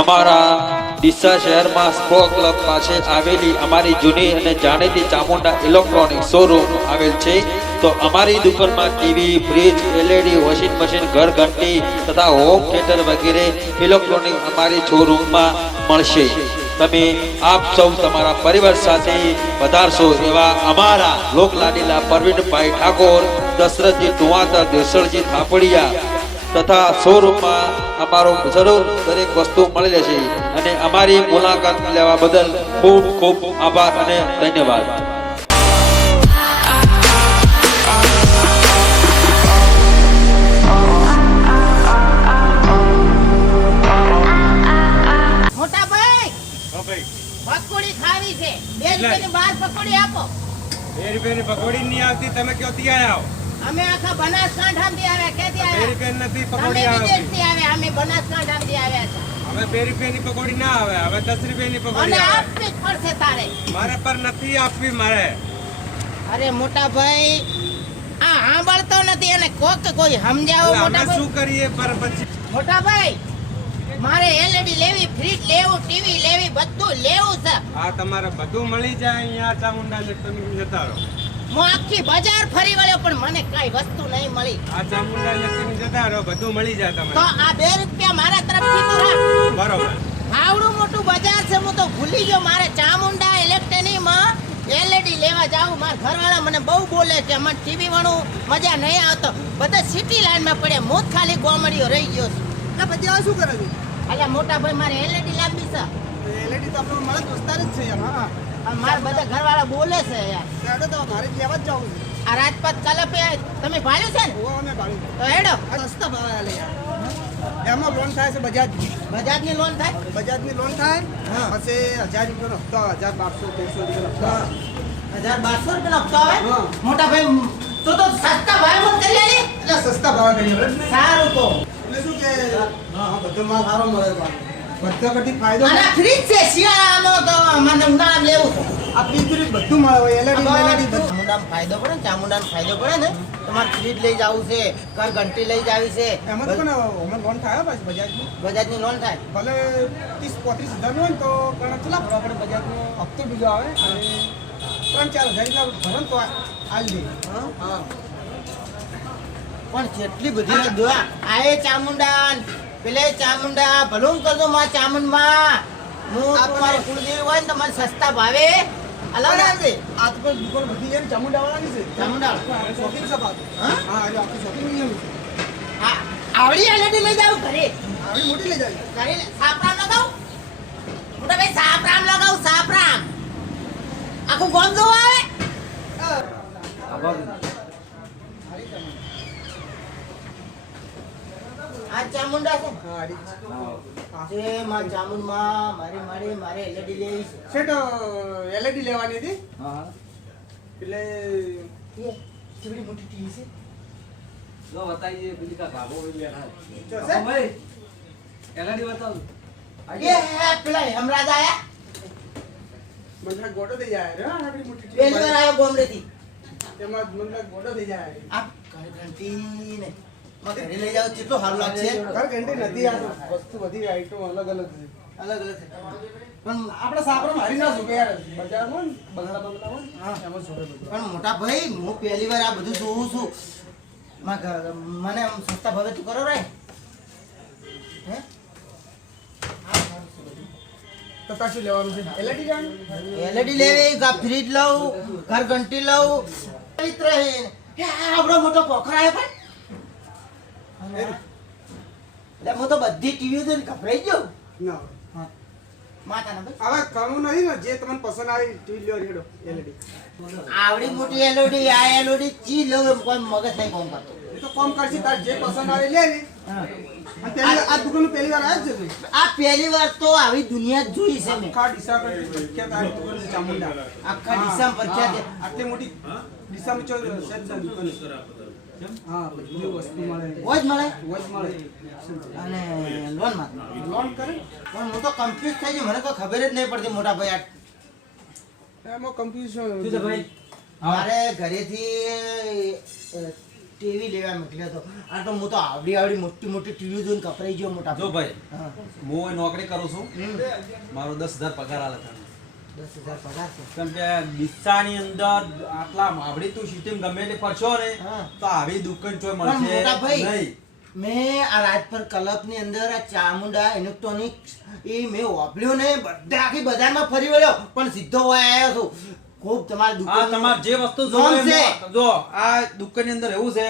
અમારા ડીસા શહેરમાં sport club પાસે આવેલી અમારી જૂની અને જાણીતી ચામુંડા ઇલેક્ટ્રોનિક શોરૂમ આવેલ છે. તો અમારી દુકાનમાં TV, fridge, LED, washing machine, ઘર ઘંટી તથા હોમ થિયેટર વગેરે ઇલેક્ટ્રોનિક અમારી શોરૂમમાં મળશે. તમે આપ સૌ તમારા પરિવાર સાથે પધારશો એવા અમારા લોકલાડીલા પરવીનભાઈ ઠાકોર, દશરથજી ટુવાતર, દેસળજી થાપડિયા તથા શોરૂમમાં અમારો જરૂર દરેક વસ્તુ મળી રહેશે. અને અમારી મુલાકાત લેવા બદલ ખૂબ ખૂબ આભાર અને ધન્યવાદ. પકોડી ખાવી છે. 2 રૂપિયાની 12 પકોડી આપો. 2 રૂપિયાની પકોડી નહીં આવતી, તમે ક્યાંથી આયા આવો? અમે આખા બનાસકાંઠામાંથી આવ્યા. ક્યાંથી આવ્યા? 2 રૂપિયાની નથી તમે પકોડી આવે. વિદેશથી આવ્યા, અમે બનાસકાંઠામાંથી આવ્યા છે. હવે 2 રૂપિયાની પકોડી ના આવે, હવે 10 રૂપિયાની પકોડી મને આવે. આપવી જ પડશે તારે. મારે પર નથી આપવી મારે. અરે મોટા ભાઈ, આ સાંભળતો નથી અને કોઈ સમજાવો. અમે મોટા ભાઈ, શું કરીએ પર પછી? મોટા ભાઈ, મારે એલઈડી લેવી, ફ્રીજ લેવું, ટીવી લેવી, બધું લેવું છે. આ તમારે બધું મળી જાય અહીંયા ચામુંડા ઇલેક્ટ્રોનિક જતા રહો. હું આખી બજાર ફરી વળ્યો પણ મને કઈ વસ્તુ નહીં મળી. આ ચામુંડા ઇલેક્ટ્રોનિક જતા રહો, બધું મળી જાય તો તમને. આ 2 રૂપિયા મારા તરફથી તો રાખ. બરોબર. આવડું મોટું બજાર છે, હું તો ભૂલી ગયો. મારે ચામુંડા ઇલેક્ટ્રોનિકમાં એલઈડી લેવા જાવું. મારા ઘરવાળા મને બહુ બોલે કે મને ટીવી વાળું મજા નહીં આવતો. બધા સિટી લાઈનમાં પડ્યા, હું જ ખાલી ગોમડીઓ રહી ગયો છું. એટલે પછી આ શું કરે છે? અલ્યા મોટા ભાઈ, મારે એલઈડી લાવવી છે. એલઈડી તો આપણો મારા દોસ્તાર જ છે યાર. હા અને મારા બધા ઘરવાળા બોલે છે યાર. સેડો તો મારે જ લેવા જ જવું છે. આ રાજપાટ કલપે તમે ભાળ્યું છે ને? ઓવા અમે ભાડું. તો હેડો. આ સસ્તા ભાવે આલે યાર. એમાં લોન થાય છે બજાજની. બજાજની લોન થાય. બજાજની લોન થાય. હા. પછી 1000 રૂપિયાનો હપ્તો, 1200 1300 રૂપિયાનો હપ્તો. 1200 રૂપિયાનો હપ્તો આવે. હા. મોટા ભાઈ, તો સસ્તા ભાવમાં કરી આલી. એટલે સસ્તા ભાવે કરીએ બરાબર ને? સારું તો. એટલે શું કે હા બધો માલ સારો મળે છે. બધા કરતી ફાયદો અને ફ્રીજ છે શિયાળામાં, તો મને ઉનાળામાં લેવું છે. આ બીજું બધું મળે હોય. એલઈડી બધું. ચામુંડામાં ફાયદો પડે ને, ચામુંડામાં ફાયદો પડે ને. તમારે ફ્રીજ લઈ જવું છે, ઘર ઘંટી લઈ જાવી છે. એમાં તો પણ હમણાં લોન થાય પાછી બજાજની. બજાજની લોન થાય. ભલે 30-35 હજાર હોય ને તો ઘણા કેટલા ભરવા પડે બજાજનો હપ્તો બીજો આવે અને 3-4 હજાર રૂપિયા ભરો ને તો આલ દે. હા પણ જેટલી બધી દુઆ આએ ચામુંડા, પેલે ચામુંડા, ભલું કરજો માં ચામુંડમાં. હું તમારી કુળદેવી હોય ને તો મને સસ્તા ભાવે અલગ આવશે. આ તો પણ દુકાન બધી છે ને ચામુંડાવાળાની છે. ચામુંડા શોપિંગ છે પાછું. હા? હા એટલે આખી શોપિંગ નહીં છે. આવડી એલઈડી લઈ જાવ ઘરે. આવી મોટી લઈ જાય. ઘરે સાપરામ લગાવ. મોટા ભાઈ સાપરામ લગાવ, સાપરામ. આખું ગોમ જોવા આવે. આ ચામુંડા છે. હા આડી. જે માં ચામુંડમાં મારે એલઈડી લેવી છે. સેટ એલઈડી લેવાની હતી હા. એટલે કેવડી મોટી ટીવી છે. જો બતાઈએ પેલી કા ભાગો બેઠા જો છે? ભાઈ એલાડી બતાવ એ પેલા હેમરાજ આયા. મને ગોડો થઈ જાય રે. આટલી મોટી પહેલી વાર ટીવી આવ્યો ગોમડેથી. તેમાં મને ગોડો થઈ જાય. આ ઘર ઘંટી ને માં ઘરે લઈ જાવ કેટલો સારું લાગશે. ઘર ઘંટી નથી આ તો વસ્તુ બધી આઈટમ અલગ અલગ છે. અલગ અલગ છે. પણ આપણે સાપરા મારી ના શું યાર બજારમાં બંગલા હોય ને, હા. એમાં શું બધું. પણ મોટા ભાઈ, હું પહેલી વાર આ બધું જોઉં છું. મને આમ સસ્તા ભાવે તું કરો રે. હે? તો પાછું લેવાનું છે એલઈડી જાણ. એલઈડી લેવી, કા ફ્રીજ લઉં, ઘર ઘંટી લઉં. મિત્ર હે આપણો મોટો પોખર આવ્યો પણ. એટલે હું તો બધી ટીવીઓ જોઈને ગભરાઈ ગયો. ના માતાના ભાઈ, હવે ઘણું નહીં ને જે તમને પસંદ આવી ટીવી લ્યો રેડો એલઈડી. આવડી મોટી એલઈડી, આ એલઈડી ચી લઉં એમ કોઈ મગજ નહીં કામ કરતો. એ તો કોમ કરશી તાર જે પસંદ આવે લે ને. હા. અને પેલી આ દુકાન પહેલી વાર આવ્યા જ છે તું. આ પહેલી વાર તો આવી દુનિયા જ જોઈ છે મેં. આખા ડીસા પર પ્રખ્યાત આ દુકાન છે ચામુંડા. આખા ડીસામાં પ્રખ્યાત છે. આટલી મોટી ડીસામાં ચો સેજ દુકાન છે. હા બધી વસ્તુ મળે. હોય જ મળે વોચ મળે. અને લોન માં. લોન કરે પણ હું તો કન્ફ્યુઝ થઈ ગયો, મને કોઈ ખબર જ નહીં પડતી મોટા ભાઈ. એમાં કન્ફ્યુઝન શું છે ભાઈ મારે ઘરેથી ટીવી લેવા મોકલ્યો હતો. આ તો હું તો આવડી મોટી મોટી ટીવી જોઈને કપરાઈ ગયો મોટા જો ભાઈ હા. હું નોકરી કરું છું હમ. મારો 10,000 પગાર આલે છે 10,000 પગાર છે. કેમ કે ડીસાની અંદર આટલા માવડી તું સિસ્ટમ ગમે તે ફરશો ને હા. તો આવી દુકાન ચોય પણ મળશે મોટા ભાઈ, નહીં. મેં આ રાજપર ક્લબની અંદર આ ચામુંડા ઇલેક્ટ્રોનિક્સ એ મેં વાપર્યું ને બધા આખી બજારમાં ફરી વળ્યો પણ સીધો હોય આવ્યો છું. ખૂબ તમારી આ દુકાન તમારે જે વસ્તુ લોન જોઈએ છે. જો આ દુકાનની અંદર એવું છે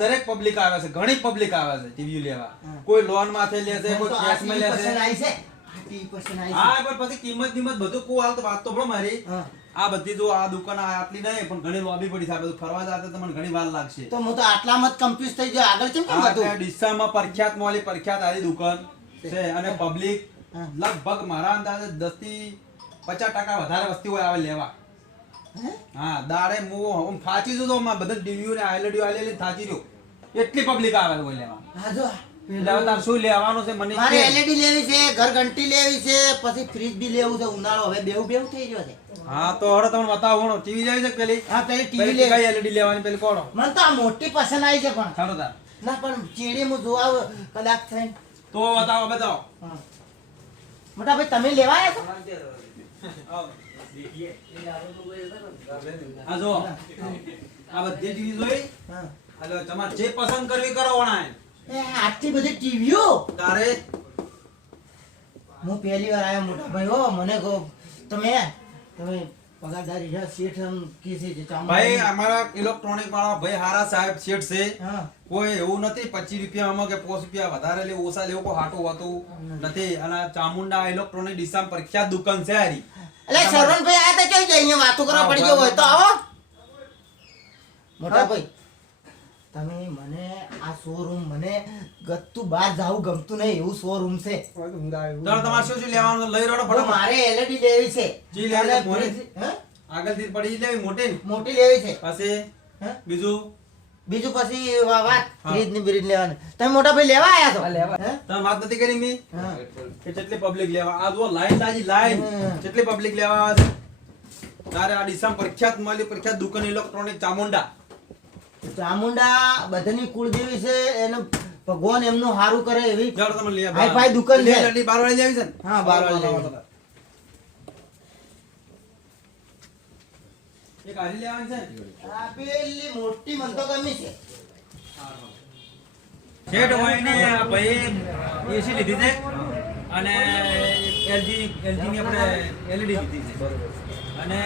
દરેક પબ્લિક આવે છે ઘણી પબ્લિક આવે છે ટીવી લેવા હા. કોઈ લોન માથે લે છે મને કોઈ તો આ કેશ માં લે 30% છે આવી છે. આ 30% આવી છે. હા પણ પછી કિંમત બધું કો હાલ તો વાત તો ભણો મારી હા. આ બધી જો આ દુકાન આટલી નહીં પણ ઘણી લોબી પડી છે આ બધું ફરવા જાતે તમને ઘણી વાર લાગશે તો હું તો આટલામાં જ કન્ફ્યુઝ થઈ ગયો. આગળ કેમ કેમ આ હતું? ત્યાં ડીસામાં પ્રખ્યાત મોલી પ્રખ્યાત આરી દુકાન છે અને પબ્લિક હા. લગભગ મારા અંદાજે 10 થી 50% વધારે વસ્તી હોય આવે લેવા હે? હા દાડે હું થાચી જતો બધા ડીવીઓ ને આઈલેડીઓ આઈલેલી થાચી રહ્યો એટલી પબ્લિક આવે છે કોઈ લેવા હા જો. એટલે હવે તાર શું લેવાનું છે મને મારે કે. LED લેવી છે, ઘર ઘંટી લેવી છે, પછી ફ્રીજ બી લેવું છે. ઉનાળો હવે બેવું થઈ ગયો છે. હા તો હવે તમને બતાવો હું ટીવી જાય છે પેલી હા પેલી પેલી ટીવી કઈ લે. એલઈડી લેવાની પેલી કોડો મને તો આ મોટી પસંદ આવી છે પણ સારો તાર ના પણ ચીડી હું જોવા કદાચ થઈને તો બતાવો હા. મોટા ભાઈ તમે લેવા આવ્યા છો? આ જો આ બધી ટીવી જોઈ હા. એટલે તમારે જે પસંદ કરવી કરો વણાય એ આટલી બધી ટીવીઓ તારે હું પહેલી વાર આવ્યો મોટા ભાઈ. હો મને કહો તમે પગારદારી છે, શેઠ આમ કે છે ચામુંડા. ભાઈ અમારા ઇલેક્ટ્રોનિક વાળા ભાઈ હારા સાહેબ શેઠ છે હા. કોઈ એવું નથી 25 રૂપિયામાં કે 5 રૂપિયા વધારે લે ઓછા લેવું કોઈ હાટું હોતું નથી અને ચામુંડા ઇલેક્ટ્રોનિક ડીસામાં પ્રખ્યાત દુકાન છે હારી એટલે સરવણભાઈ આયા તા કઈ જાય અહીંયા વાતો કરવા પડી ગયો હોય તો આવો મોટા ભાઈ. તમે મને આ શોરૂમ મને ગત્તું બહાર જાવું ગમતું નહીં એવું શોરૂમ છે. તારે તમારે શું શું લેવાનું છે? લઈ રડો તો ફટાફટ મારે LED લેવી છે. જી લેવી છે? અને મોટી? ફ્રીજ, હે? આગળથી પડી લેવી મોટી ને મોટી લેવી છે. પછી હે? બીજું બીજું પછી વાત હા. ફ્રીજ ની બ્રીજ લેવાની. તમે મોટા ભાઈ લેવા આયા છો? હે? તમે વાત નથી કરી મી હા. કે કેટલી પબ્લિક લેવા આ જો લાઈન લાગી લાઈન હમ. કેટલી પબ્લિક લેવા આવે છે તારે આ ડીસામાં પ્રખ્યાત મળી પ્રખ્યાત દુકાન ઇલેક્ટ્રોનિક ચામુંડા ચામુંડા બધાની કુળદેવી છે. એને ભગવાન એમનું સારું કરે એવી જાડો તમે લે હાઈ ફાઈ દુકાન છે. લે બાર વાળી લેવી છે ને હા, બાર વાળી લેવી. એક હારી લેવાની છે ને? આ પેલી મોટી મને તો ગમી છે. શેઠ હોય ને આ ભાઈ એસી લીધી છે અને એલજી ની આપણે એલઈડી લીધી છે અને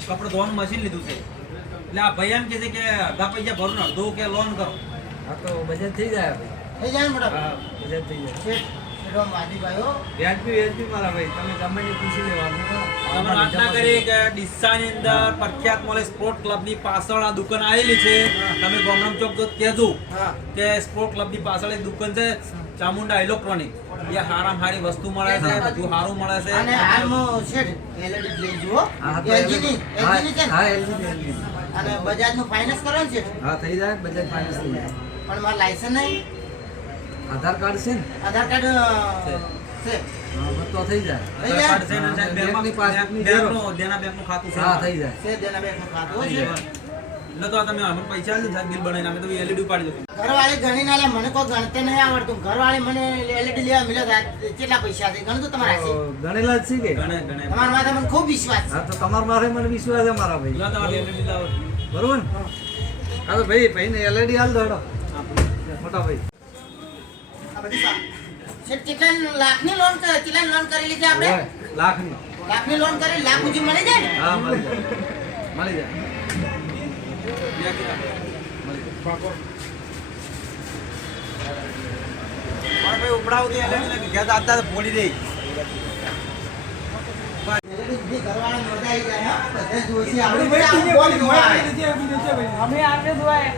કપડું ધોવાનું મશીન લીધું છે એટલે આ ભાઈ એમ કહે છે કે અડધા પૈસા ભરો ને અડધું કે લોન કરો હા તો બજેટ થઈ જાય ભાઈ. થઈ જાય ને મોટા ભાઈ? હા બજેટ થઈ જાય. શેઠ, શેઠો માજીભાઈ હો. વ્યાજબી મારા ભાઈ તમે ગમે તે પૂછી લેવાનું તમે વાત ના કરી કે ડીસાની અંદર પ્રખ્યાત મોલે સ્પોર્ટ ક્લબની પાછળ આ દુકાન આવેલી છે તમે ગોમરામ ચોક તો કહેજો હા. કે સ્પોર્ટ ક્લબની પાછળ એક દુકાન છે ચામુંડા ઇલેક્ટ્રોનિક એ હારામાં હારી વસ્તુ મળે છે બધું સારું મળે છે અને હાલમાં શેઠ LED લઈ જુઓ. હા તો LG ની છે ને? હા LG અને બજાજનું ફાઇનાન્સ કરો ને શેઠ? હા થઈ જાય બજેટ ફાઇનાન્સ થઈ જાય. પણ મારું લાયસન્સ નહીં, આધાર કાર્ડ છે ને આધાર કાર્ડ છે. હા બસ તો થઈ જાય. આધાર કાર્ડ છે ને સાહેબ બેંકની પાસબુકની બેંકનું દેના બેંકનું ખાતું છે હા થઈ જાય. છે દેના બેંકનું ખાતું હોય છે. એટલે તો આ તમે અમને પૈસા આલજો ને સાહેબ બિલ બનાવીને અમે તો LED ઉપાડી દઉં ઘરવાળી ગણી ના લે, મને કોઈ ગણતે નહીં આવડતું. ઘરવાળી મને LED લેવા મળ્યો કેટલા પૈસા છે ગણતું તમારા તો છે? ગણેલા જ છે કે ગણે ગણે તમારા માથે મને ખૂબ વિશ્વાસ છે. હા તો તમારા માથે મને વિશ્વાસ છે મારા ભાઈ લો તમારે LED લાવો બરોબર ને હા તો ભાઈને LED હાલ દો હેડો. મોટા ભાઈ આ બધી શેઠ, કેટલા લાખની લોન કેટલા લોન કરેલી છે આપણે? ઓય, લાખની લાખની લોન કરી લાખ સુધી મળી જાય ને? હા મળી જાય મળી જાય પણ ભાઈ ઉપડાવતી LED ને ઘેર દાદા ફોડી દે બધી ઘરવાળી મજા આવી જાય હા. બધા જોશી આપણે બધા આમ બોલ જોવા આવે. અમે આપણે જોવાય